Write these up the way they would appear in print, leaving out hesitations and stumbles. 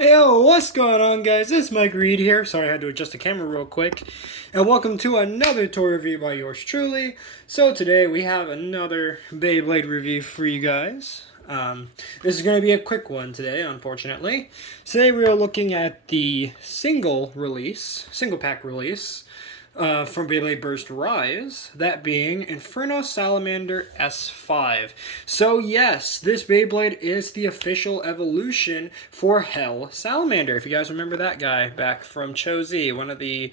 Hey, yo, what's going on, guys? It's Mike Reed here. Sorry, I had to adjust the camera real quick. And welcome to another toy review by yours truly. So today we have another Beyblade review for you guys. This is going to be a quick one today, unfortunately. Today we are looking at the single pack release from Beyblade Burst Rise, that being Inferno Salamander S5. So yes, this Beyblade is the official evolution for Hell Salamander. If you guys remember that guy back from Cho-Z, one of the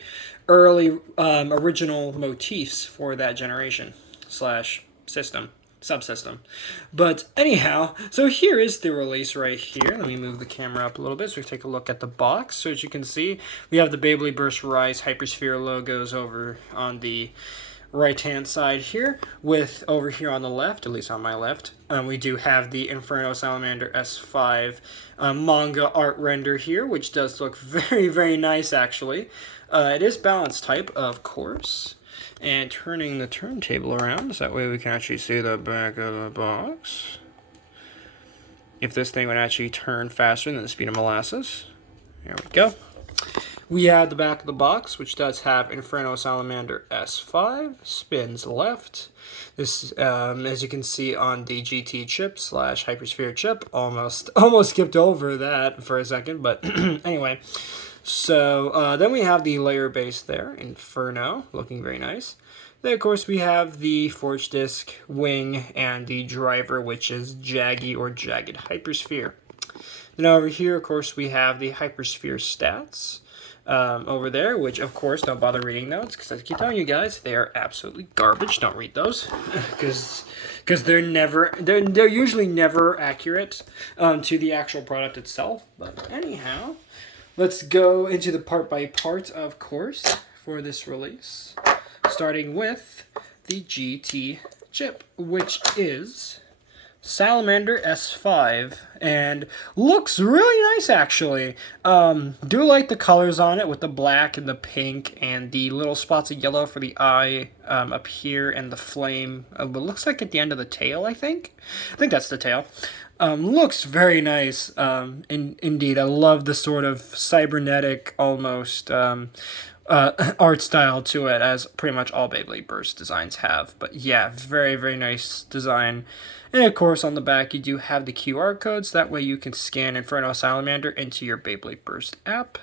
early original motifs for that generation slash system. Subsystem. But anyhow, so here is the release right here. Let me move the camera up a little bit so we take a look at the box. So as you can see, we have the Beyblade Burst Rise HyperSphere logos over on the right hand side here, with over here on the left, at least on my left, we do have the Inferno Salamander S5 manga art render here, which does look very nice actually. It is balance type, of course. And turning the turntable around, so that way we can actually see the back of the box. If this thing would actually turn faster than the speed of molasses. There we go. We have the back of the box, which does have Inferno Salamander S5, spins left. This, as you can see on the GT chip slash HyperSphere chip, almost skipped over that for a second, but anyway. So then we have the layer base there, Inferno, looking very nice. Then, of course, we have the forge disc, wing, and the driver, which is Jaggy or Jagged HyperSphere. Then over here, of course, we have the HyperSphere stats over there, which, of course, don't bother reading those, because I keep telling you guys, they are absolutely garbage. Don't read those, because they're usually never accurate to the actual product itself. But anyhow, let's go into the part by part, of course, for this release. Starting with the GT chip, which is Salamander S5, and looks really nice actually. Do like the colors on it with the black and the pink and the little spots of yellow for the eye up here, and the flame. It looks like at the end of the tail, I think that's the tail. Looks very nice. Indeed, I love the sort of cybernetic almost art style to it, as pretty much all Beyblade Burst designs have. But yeah, very nice design. And of course, on the back, you do have the QR codes. That way you can scan Inferno Salamander into your Beyblade Burst app.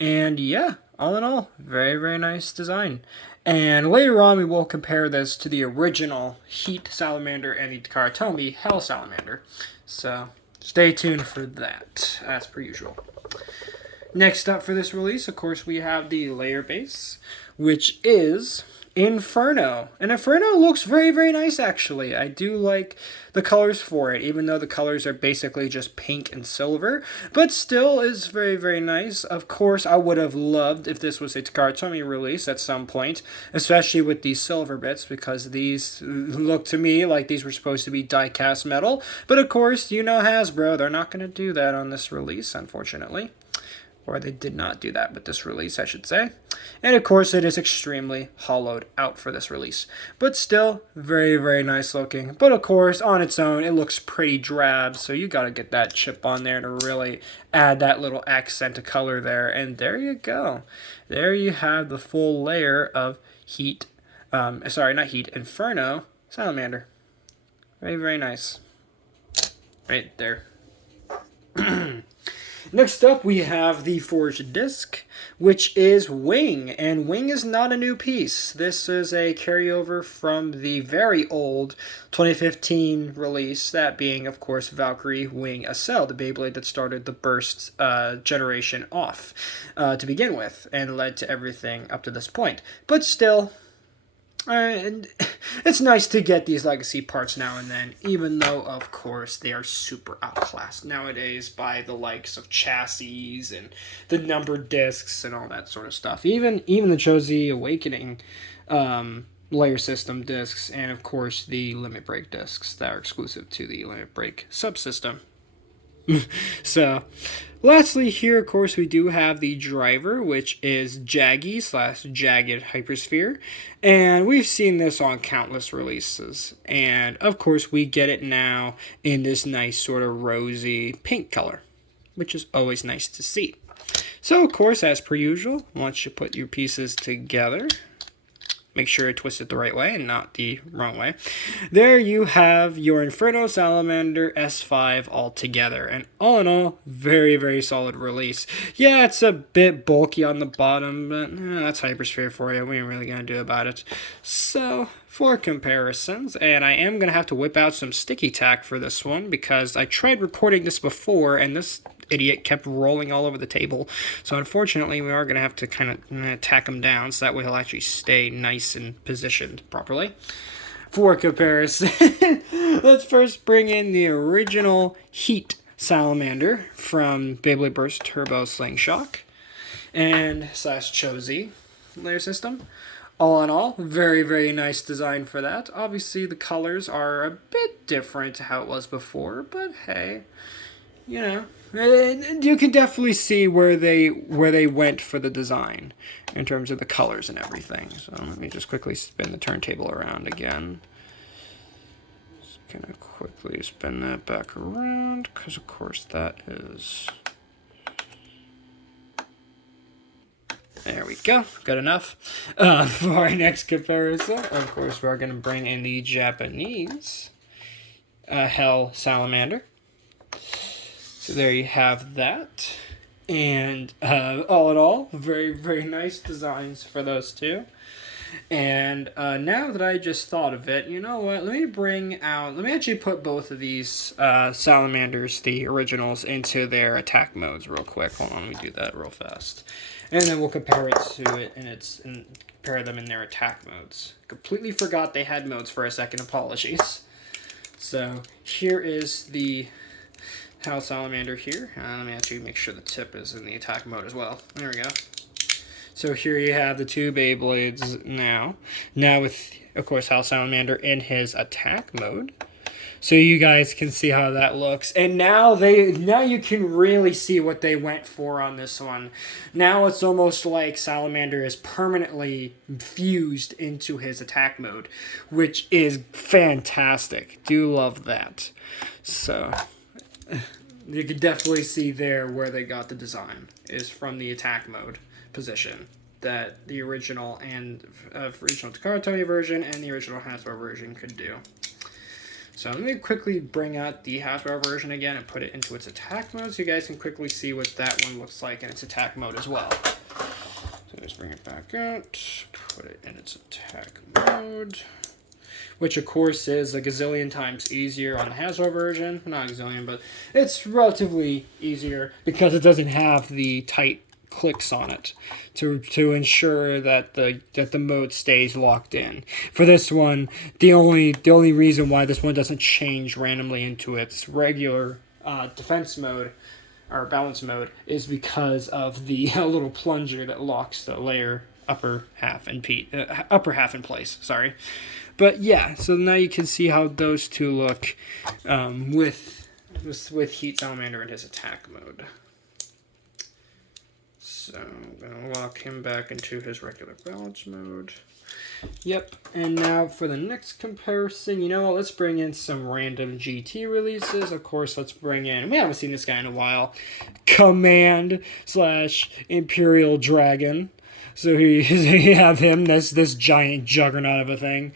And yeah, all in all, very nice design. And later on, we will compare this to the original Heat Salamander and the Karatomi Hell Salamander. So stay tuned for that, as per usual. Next up for this release, of course, we have the layer base, which is Inferno. And Inferno looks very nice, actually. I do like the colors for it, even though the colors are basically just pink and silver, but still is very nice. Of course, I would have loved if this was a Karatomi release at some point, especially with these silver bits, because these look to me like these were supposed to be die-cast metal. But of course, you know Hasbro, they're not going to do that on this release, unfortunately. Or they did not do that with this release, I should say. And of course, it is extremely hollowed out for this release. But still, very nice looking. But of course, on its own, it looks pretty drab. So you got to get that chip on there to really add that little accent of color there. And there you go. There you have the full layer of Inferno Salamander. Very nice. Right there. Next up, we have the forged disc, which is Wing, and Wing is not a new piece. This is a carryover from the very old 2015 release, that being, of course, Valkyrie Wing Acel, the Beyblade that started the Burst generation off to begin with, and led to everything up to this point. But still, it's nice to get these legacy parts now and then, even though, of course, they are super outclassed nowadays by the likes of chassis and the numbered discs and all that sort of stuff. Even the Cho-Z Awakening layer system discs, and of course the Limit Break discs that are exclusive to the Limit Break subsystem. So, lastly here, of course, we do have the driver, which is Jaggy / Jagged HyperSphere, and we've seen this on countless releases, and of course we get it now in this nice sort of rosy pink color. which is always nice to see. So, of course, as per usual, once you put your pieces together, make sure you twist it the right way and not the wrong way. There you have your Inferno Salamander S5 all together. And all in all, very, very solid release. Yeah, it's a bit bulky on the bottom, but that's HyperSphere for you. We ain't really going to do about it. So, for comparisons, and I am going to have to whip out some sticky tack for this one because I tried recording this before and this idiot kept rolling all over the table. So unfortunately, we are going to have to kind of tack him down so that way he'll actually stay nice and positioned properly. For comparison, let's first bring in the original Heat Salamander from Beyblade Burst Turbo Slingshock and / Chozy layer system. All in all, very, very nice design for that. Obviously, the colors are a bit different to how it was before, but hey, you know, you can definitely see where they went for the design in terms of the colors and everything. So let me just quickly spin the turntable around again. Just gonna quickly spin that back around because, of course, that is. There we go. Good enough. For our next comparison, of course, we're going to bring in the Japanese Hell Salamander. So there you have that. And all in all, very, very nice designs for those two. And now that I just thought of it, you know what? Let me actually put both of these Salamanders, the originals, into their attack modes real quick. Hold on, let me do that real fast. And then we'll compare it to it and compare them in their attack modes. Completely forgot they had modes for a second. Apologies. So here is the Hell Salamander here. Let me actually make sure the tip is in the attack mode as well. There we go. So here you have the two Beyblades now. Now with, of course, Hell Salamander in his attack mode. So you guys can see how that looks. And now you can really see what they went for on this one. Now it's almost like Salamander is permanently fused into his attack mode, which is fantastic. Do love that. So you can definitely see there where they got the design is from the attack mode position that the original Takara Tomy version and the original Hasbro version could do. So let me quickly bring out the Hasbro version again and put it into its attack mode so you guys can quickly see what that one looks like in its attack mode as well. So let's bring it back out, put it in its attack mode, which of course is a gazillion times easier on the Hasbro version. Not a gazillion, but it's relatively easier because it doesn't have the tight clicks on it to ensure that the mode stays locked in. For this one, the only reason why this one doesn't change randomly into its regular defense mode or balance mode is because of the little plunger that locks the layer upper half in place. Sorry, but yeah. So now you can see how those two look with Heat Salamander in his attack mode. So I'm going to lock him back into his regular balance mode. Yep, and now for the next comparison, you know what, let's bring in some random GT releases. Of course, let's bring in, we haven't seen this guy in a while, Command / Imperial Dragon. So you have him, this giant juggernaut of a thing.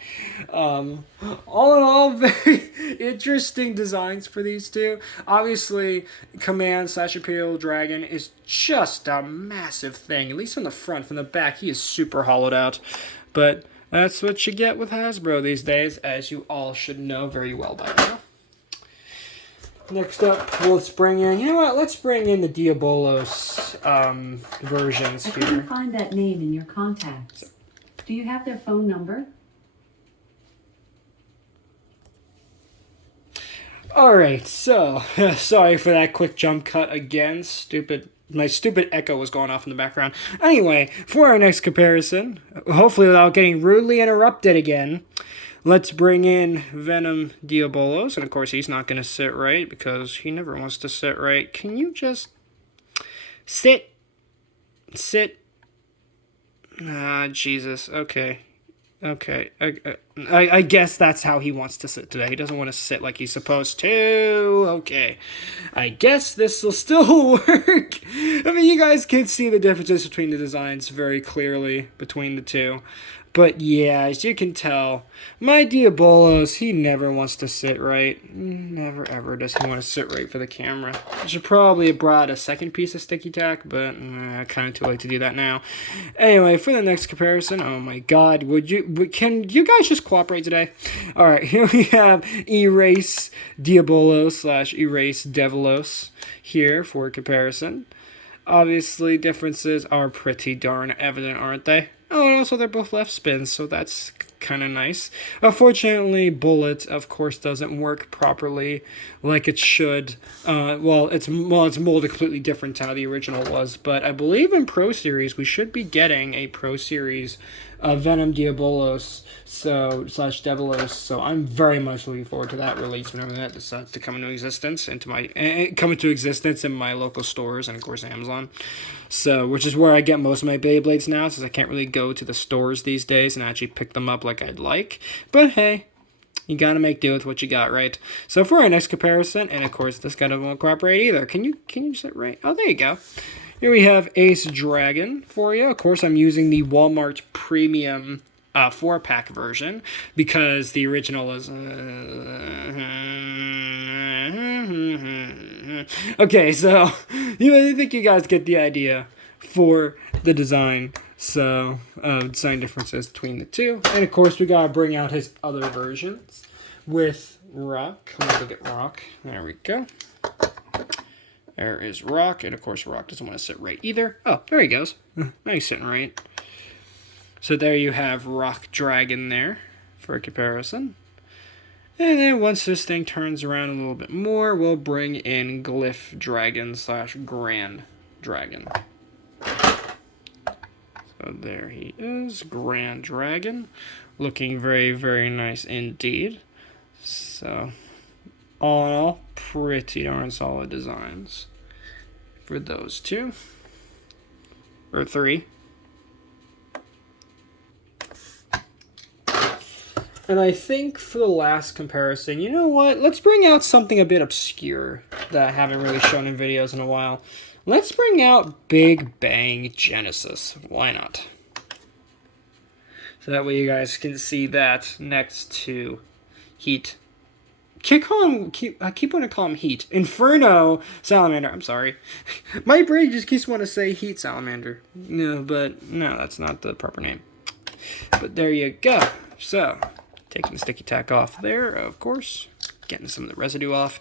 All in all, very interesting designs for these two. Obviously, Command / Imperial Dragon is just a massive thing. At least from the front. From the back, he is super hollowed out. But that's what you get with Hasbro these days, as you all should know very well by now. Next up, let's bring in, you know what, let's bring in the Diabolos versions here. I couldn't find that name in your contacts. Do you have their phone number? Alright, so, sorry for that quick jump cut again. My stupid echo was going off in the background. Anyway, for our next comparison, hopefully without getting rudely interrupted again, let's bring in Venom Diabolos. And of course, he's not going to sit right because he never wants to sit right. Can you just sit? Ah, Jesus. Okay. Okay, I guess that's how he wants to sit today. He doesn't want to sit like he's supposed to. Okay, I guess this will still work. I mean, you guys can see the differences between the designs very clearly between the two. But yeah, as you can tell, my Diabolos, he never wants to sit right. Never ever does he want to sit right for the camera. I should probably have brought a second piece of sticky tack, but kind of too late to do that now. Anyway, for the next comparison, oh my god, can you guys just cooperate today? Alright, here we have Erase Diabolos / Erase Devilos here for comparison. Obviously, differences are pretty darn evident, aren't they? Oh, and also they're both left spins, so that's kind of nice. Unfortunately, Bullet, of course, doesn't work properly like it should. It's molded completely different to how the original was, but I believe in Pro Series we should be getting a Pro Series Venom Diabolos / Devilos, so I'm very much looking forward to that release whenever that decides to come into existence in my local stores and of course Amazon. So, which is where I get most of my Beyblades now, since I can't really go to the stores these days and actually pick them up like I'd like. But hey, you gotta make do with what you got, right? So for our next comparison, and of course this guy doesn't want to cooperate either. Can you sit right? Oh, there you go. Here we have Ace Dragon for you. Of course, I'm using the Walmart Premium 4-pack version because the original is... Okay, so I think you guys get the idea for the design. So, design differences between the two. And of course, we gotta bring out his other versions with Rock. Let me look at Rock. There we go. There is Rock, and of course Rock doesn't want to sit right either. Oh, there he goes. Now he's sitting right. So there you have Rock Dragon there for a comparison. And then once this thing turns around a little bit more, we'll bring in Glyph Dragon / Grand Dragon. So there he is, Grand Dragon. Looking very, very nice indeed. So, all in all, pretty darn solid designs for those two. Or three. And I think for the last comparison, you know what? Let's bring out something a bit obscure that I haven't really shown in videos in a while. Let's bring out Big Bang Genesis. Why not? So that way you guys can see that next to Heat. I keep wanting to call him Heat. Inferno Salamander. I'm sorry. My brain just keeps wanting to say Heat Salamander. No, that's not the proper name. But there you go. So, taking the sticky tack off there, of course. Getting some of the residue off.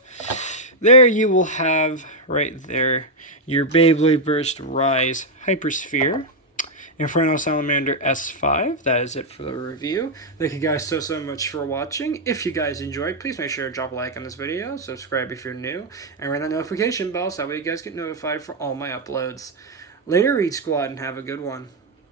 There you will have, right there, your Beyblade Burst Rise HyperSphere. Inferno Salamander S5. That is it for the review. Thank you guys so much for watching. If you guys enjoyed, please make sure to drop a like on this video, subscribe if you're new, and ring that notification bell so that way you guys get notified for all my uploads. Later, Read Squad, and have a good one.